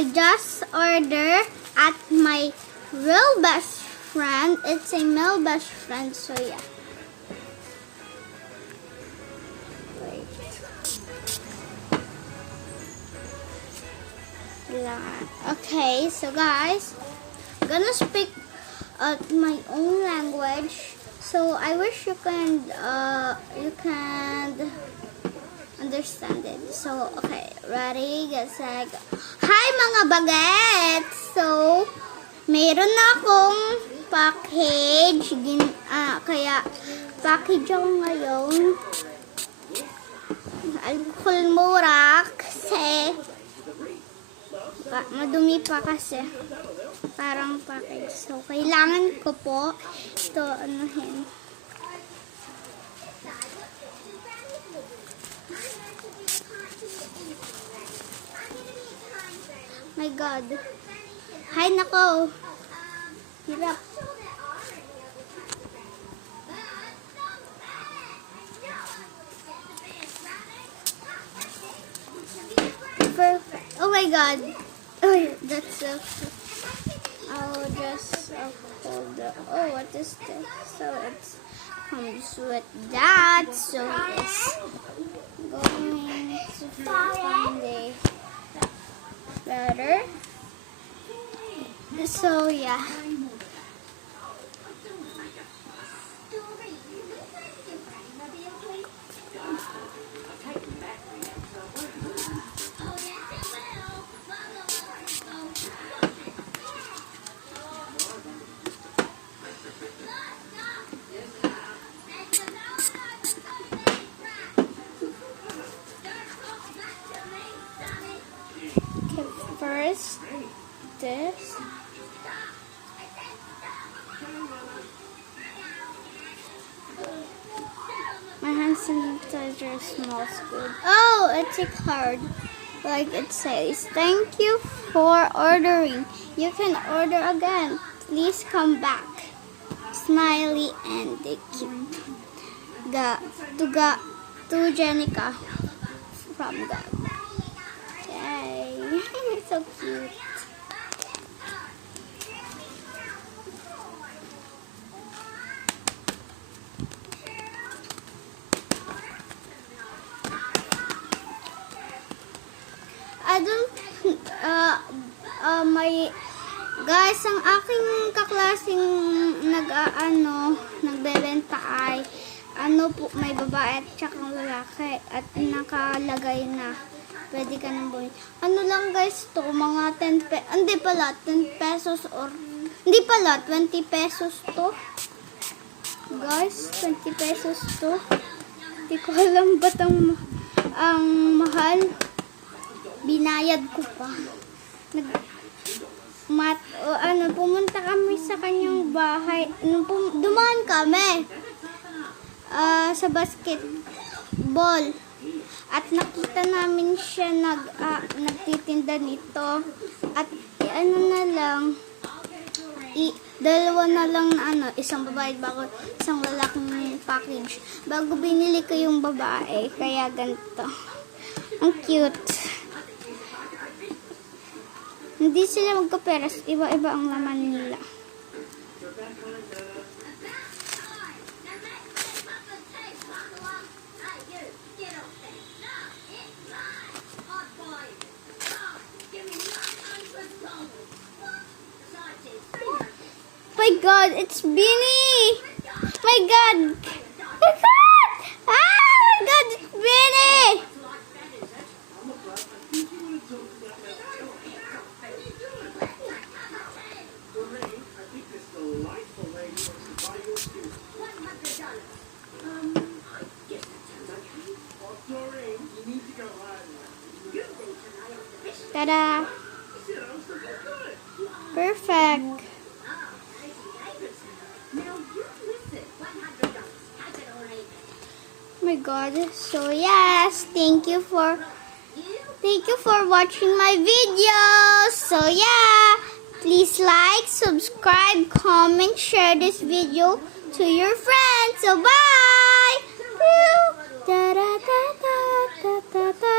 I just ordered at my real best friend. It's a male best friend, so yeah. Wait. Okay, so guys, I'm gonna speak my own language. So I wish you can understand it. So okay, ready? Get set, go. Hi mga bagets! So mayroon na akong package. Kaya package ako ngayon. Alcohol mura kasi madumi pa kasi. Parang package. So, kailangan ko po ito anuhin. My God. Hay nako. Hirap. Perfect. Oh my God. Oh, that's so cute. I'll just hold the. Oh, what is this? So it's comes with that. So it's going to find a better. So yeah. First, this. My hand sanitizer smells good. Oh, it's a card. Like it says, thank you for ordering. You can order again. Please come back. Smiley and the cute. To Jenica from God. Yay. So cute. Guys, ang aking kaklaseng nagbebenta ay may babae at saka lalaki at nakalagay na pwede ka nang bumili. Lang guys to, mga 10 pesos or hindi pala 20 pesos to. Guys, 20 pesos to. Hindi ko alam ba't ang mahal. Binayad ko pa. Pumunta kami sa kanyang bahay. Dumaan kami sa basketball. At nakita namin siya nagtitinda nito. At dalawa na lang na isang babae bago isang lalaking package. Bago binili ko yung babae. Kaya ganito. Ang cute. Hindi sila magkaperas. Iba-iba ang laman nila. My God, it's Beanie! My God! My God! My God, it's Beanie! Ta-da! Perfect! Oh my God. So yes, thank you for watching my videos. So yeah, please like, subscribe, comment, share this video to your friends. So bye.